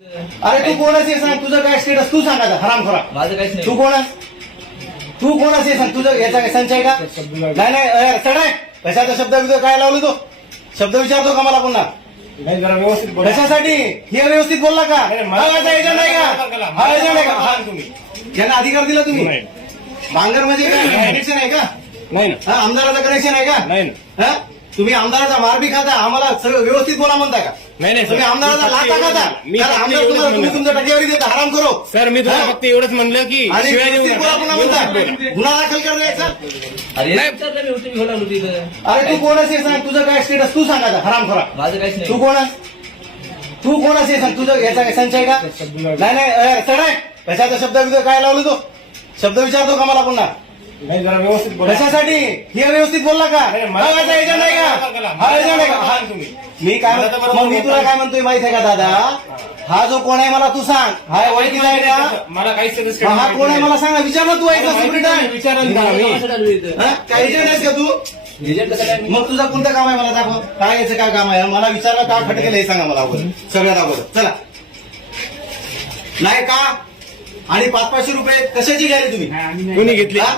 अरे तू कोण असे सांग? तुझं काय स्टेटस तू सांग आता. हराम खोरा. माझं काहीच नाही. तू कोण आहेस? तू कोण असे सांग? तुझं याचा काय संचय का? नाही नाही अरे, चढ आहे. कशाचा शब्द बिब्द काय लावलं तो? शब्द विचारतो का मला पुन्हा? नाही जरा व्यवस्थित बोला. कशासाठी? हे व्यवस्थित बोलला का? नाही, मला- हा याचा एजंट आहे का? हा एजंट आहे का? हा तुम्ही. यांना अधिकार दिला तुम्ही? नाही. बांगर म्हणजे काय कनेक्शन आहे का? नाही ना हा आमदाराचं कनेक्शन आहे का? नाही ना हा? तुम्ही आमदाराचा मारबी खाता आम्हाला सगळं व्यवस्थित बोला म्हणता का? नाही नाही तुम्ही सर. आमदाराचा मी फक्त लाथा खाता मी कारण फक्त आमदार एवढंच तुम्हाला तुम्ही म्हणलं. तुमच्या टक्केवारी देता हराम करो. सर मी तुम्हाला हा? फक्त एवढंच म्हणलं की आणि शिवाय देऊ व्यवस्थित बोला नका. पुन्हा व्यवस्थित म्हणता. गुन्हा दाखल कर द्यायचा अरे नाही. विचारलं मी होती मी होणार होती इथं. अरे तू कोण असे सांग तुझं काय स्टेटस तू सांग आता हराम खोरा. माझं काहीच तू नाही कोण आहेस? तू कोण असे सांग तुझं याचा काय संचय का? नाही नाही अरे, चढ आहे कशाचा शब्द बिब्द काय लावलं तो? शब्द विचारतो का मला पुन्हा? नाही जरा व्यवस्थित बोला. कशासाठी? हे व्यवस्थित बोलला का? नाही, हा मला- याचा एजंट आहे का? हा एजंट आहे का? हा तुम्ही. मी काय म्हणतो मग मी तुला काय म्हणतोय माहीत आहे का दादा? हा. जो कोण आहे मला तू सांग. हा आहे का? मला काहीच हा कोण आहे मला सांग. ना विचार ना तू आहे आहे? विचाराल का? काय एजंट आहेस तू? मग तुझं कोणतं काम आहे मला दाखव. काय याचं काय काम आहे? मला विचारलं का? खटकेलं हे सांगा मला अगोदर. सगळ्यात अगोदर. चला. नाही का? आणि पाच पाचशे रुपये कशाची घ्यायला तुम्ही? कोणी घेतली. हा?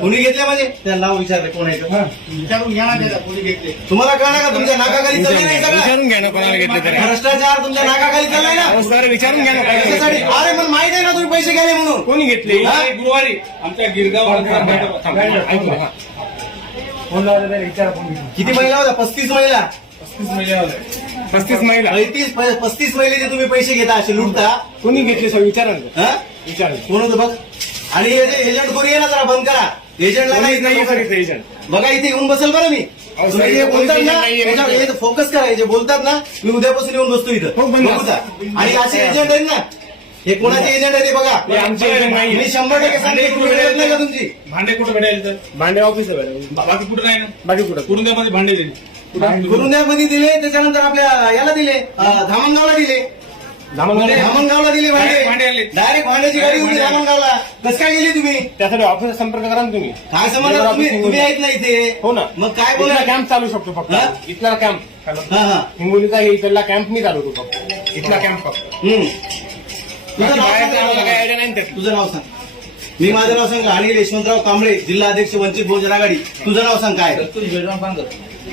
कोणी घेतले म्हणजे? त्याला नाव विचारले कोण आहे ते? विचारून घ्या ना त्याला कोणी घेतले. तुम्हाला कळणार का तुमच्या नाकाखाली चालली नाही सगळं? विचारून घ्या ना कोणाला घेतले तरी. भ्रष्टाचार तुमच्या नाकाखाली चाललाय ना? अहो, सर विचारून घ्या ना कोणाला कशासाठी. अरे पण माहीत आहे ना तुम्ही पैसे गेले म्हणून. कोणी घेतले? हा? गुरुवारी आमच्या गिरगाव ऐकू ना. फोन लावला तरी विचारा कोणी घेतले. किती महिला होत्या? पस्तीस महिला. पस्तीस महिला. पैतीस पस्तीस महिलेचे तुम्ही पैसे घेता असे लुटता. कोणी घेतले सर? विचारा ना. हा? विचारा. कोण होतं बघ? आणि हे एजंट कोणी ना जरा बंद करा. एजंटला कोणीच नाही सर नाही इथे एजंट बघा इथे येऊन बसेल बरं मी. अहो, तुम्ही सर, जे इथे बोलतात ना नाहीये. हे फोकस करा. हे जे बोलतात ना मी उद्यापासून येऊन बसतो इथं. हो, बंद बघू करा. का? आणि असे एजंट आहेत ना हे कोणाचे एजंट आहे ते हे बघा. आमचे agent नाहीये. मी शंभर टक्के सांगते तुम्ही वेळ येत नाही का तुमची? भांडे कुठे भेटायला तर भांडे ऑफिस आहे बाकी कुठे नाही ना बाकी कुठं? कुठून त्यामध्ये भांडे दिली? गुरुंद्यामध्ये दिले त्याच्यानंतर आपल्या याला दिले धामणगावला दिले. धामणगाव धामणगावला दिले भांडे. आले. डायरेक्ट भांड्याची गाडी होती धामणगावला. कसं काय गेली तुम्ही? त्यासाठी ऑफिसचा संपर्क करा ना तुम्ही. काय समजलं तुम्ही तुम्ही आहेत ना इथे. हो ना. मग काय बोला कॅम्प चालू शकतो फक्त. हा? इथला कॅम्प हा हा. हिंगोलीचा हे इथला कॅम्प मी चालवतो फक्त. इथला कॅम्प फक्त. हम्म. तुझं नाव सांग मी माझं नाव सांग अनिल यशवंतराव कांबळे जिल्हा अध्यक्ष वंचित बहुजन आघाडी. तुझं नाव सांग काय?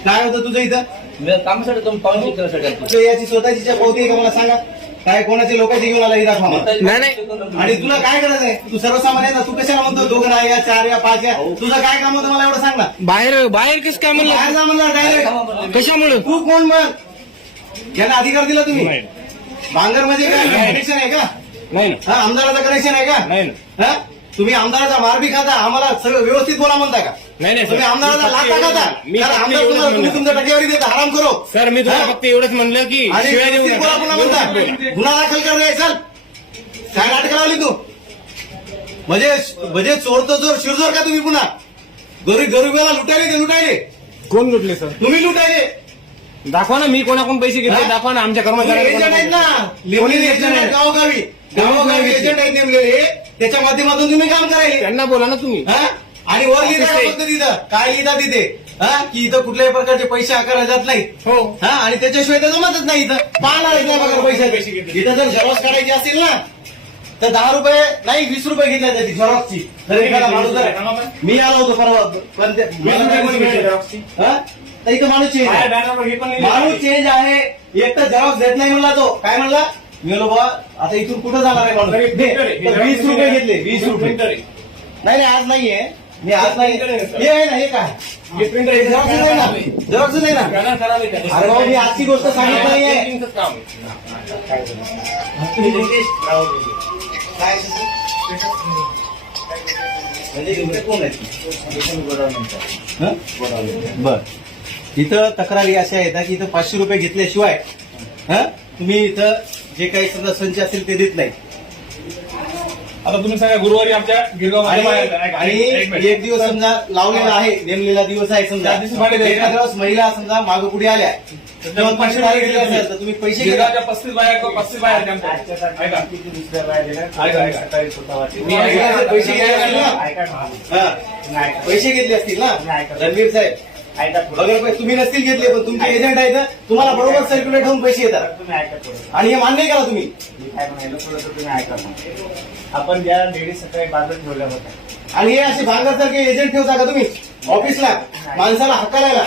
काय होतं तुझं इथं? मी कामासाठी तुम्ही पाहून चेक याची स्वतःची पावती आहे का मला सांगा? काय कोणाची लोकांची घेऊन आला ही दाखवा मला. नाही, नाही. आणि तुला काय करायचं आहे? तू सर्वसामान्य आहे ना? तू कशाला म्हणतो दोघं नाही या चार या पाच या तुझं काय काम होतं मला एवढं सांग ना. बाहेर बाहेर कसं काय बाहेर म्हणलं जा म्हणला डायरेक्ट. कशामुळे तू कोण मग यांना अधिकार दिला तुम्ही? नाही. बांगर म्हणजे काय कनेक्शन आहे का? नाही हा आमदाराचं कनेक्शन आहे का? नाही. हा? तुम्ही आमदाराचा मारबी खाता आम्हाला सगळं व्यवस्थित बोला म्हणता का नाही नाही तुम्ही सर. आमदाराचा मी लाथा फक्त खाता मी फक्त आमदार एवढंच तुम्हाला तुम्ही म्हणलं. तुमच्या टक्केवारी देता हराम करो सर मी तुम्हाला हा? फक्त एवढंच म्हणलं की आणि शिवाय देऊ व्यवस्थित बोला नका. पुन्हा म्हणता बोला. गुन्हा दाखल कर द्याय चल काय नाटक लावली तू म्हणजे म्हणजे चोरतो चोर शिरजोर का तुम्ही पुन्हा गरीब गरीबाला लुटायले ते लुटायले कोण लुटले सर तुम्ही लुटायले दाखवा ना मी कोणाकडून पैसे घेतले हा? दाखवा ना आमच्या तुम्ही कर्मचाऱ्यांना एजंट आहेत ना कोणी नेमलेले एजंट आहेत. गावोगावी कोणीच गावोगावी घेतले. एजंट आहेत नेमलेले त्याच्या माध्यमातून तुम्ही काम करायले त्यांना बोला ना तुम्ही. हा? आणि वर लिहिता आहे. फक्त तिथं काय लिहिता तिथे? हा? की इथं कुठल्याही प्रकारचे पैसे आकारले जात नाहीत. हो. हा? आणि त्याच्याशिवाय तर जमतच नाही इथं. पाहणार नाही बघा पैसे. पैसे घेतले. इथं जर झेरॉक्स काढायची असेल ना तर दहा रुपये नाही वीस रुपये घेतल्या त्याची झेरॉक्सची. तर एखादा माणूस जर मी आलो होतो परवा. पण ते- मला काय कोणी भेटलं? हा? तर इथं माणूस चेंज आहे हे माणूस आहे. चेंज आहे. एक तर झेरॉक्स देत नाही म्हणला तो. काय म्हणला? मी म्हणलो बाबा आता इथून कुठं जाणार आहे माणूस? वीस रुपये घेतले वीस रुपये. नाही नाही आज नाहीये. मी आज नाही. हे आहे ना हे काय? हे. झेरॉक्स नाही ना. अरे बाबा मी आजची गोष्ट सांगितली नाहीये. म्हणजे इथे कोण आहे? हं? बर. इथं तक्रारी अशा आहेत की इथं पाचशे रुपये घेतल्याशिवाय हं? तुम्ही इथं जे काही समजा संच असेल ते देत नाही आता तुम्ही सांगा गुरुवारी आमच्या गिरगाव आणि एक दिवस समजा लावलेला आहे नेमलेला दिवस आहे समजा. त्या दिवशी भाडे द्यायचे. एखाद्या वेळेस महिला समजा मागं पुढे आल्या तेव्हा असेल तर तुम्ही पैसे घेता गिरगावच्या पस्तीस बाया पस्तीस बाया आहेत आमच्या. ऐका. ऐका पैसे ना. हा. पैसे घेतले असतील ना. रणवीर साहेब. बघा रुपये तुम्ही नसतील घेतले पण तुमचे एजंट आहेत तुम्हाला बरोबर सर्क्युलेट होऊन पैसे येतात. तुम्ही ऐका थोडं. आणि हे मान्य करा तुम्ही. मी काय म्हणालो थोडंसं तुम्ही ऐका मग. आपण ज्या लेडीज सकाळी बाजूला ठेवल्या होत्या. आणि हे असे भांगरसारखे एजंट ठेवता का तुम्ही? ऑफिसला माणसाला हकालायला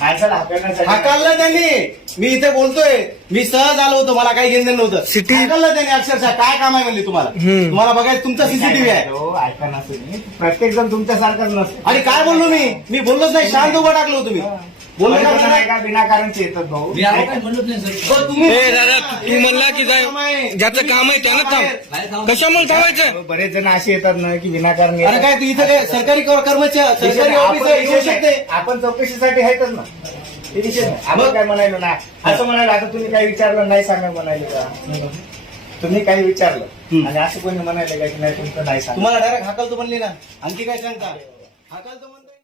माणसाला हाकलण्यासाठी. हाकाललं त्यांनी. मी इथे बोलतोय. मी सहज आलो होतो. मला काही घेणं नव्हतं. City- हाकललं त्यांनी अक्षरशः. काय काम आहे म्हणले तुम्हाला? हम्म. तुम्हाला बघायचं तुमचा सीसीटीव्ही आहे. हो, ऐका ना तुम्ही प्रत्येक जण तुमच्यासारखाच नसतो. आणि काय बोललो मी? मी बोललोच नाही. शांत उभं टाकलो का नाही का विनाकारणचे येतात भाऊ. तू म्हणला की जाय ज्याचं काम आहे त्यानं थांब. कशामुळे थांबायचं? बरेच जण असे येतात ना की विनाकारण अरे. काय तू इथं काय सरकारी कर- कर्मचारी सरकारी आपण ऑफिसर येऊ विषय शकते. नाही. आपण चौकशीसाठी आहेतच ना. ते विषय नाही. आपण काय म्हणायलो ना? असं म्हणायला आता तुम्ही काही विचारलं नाही सांगा म्हणाले का तुम्ही काही विचारलं. आणि असं कोणी म्हणायला का की नाही तुमचं नाही सांगा तुम्हाला डायरेक्ट हाकलतो म्हणले ना. आणखी काय सांगता? हाकलतो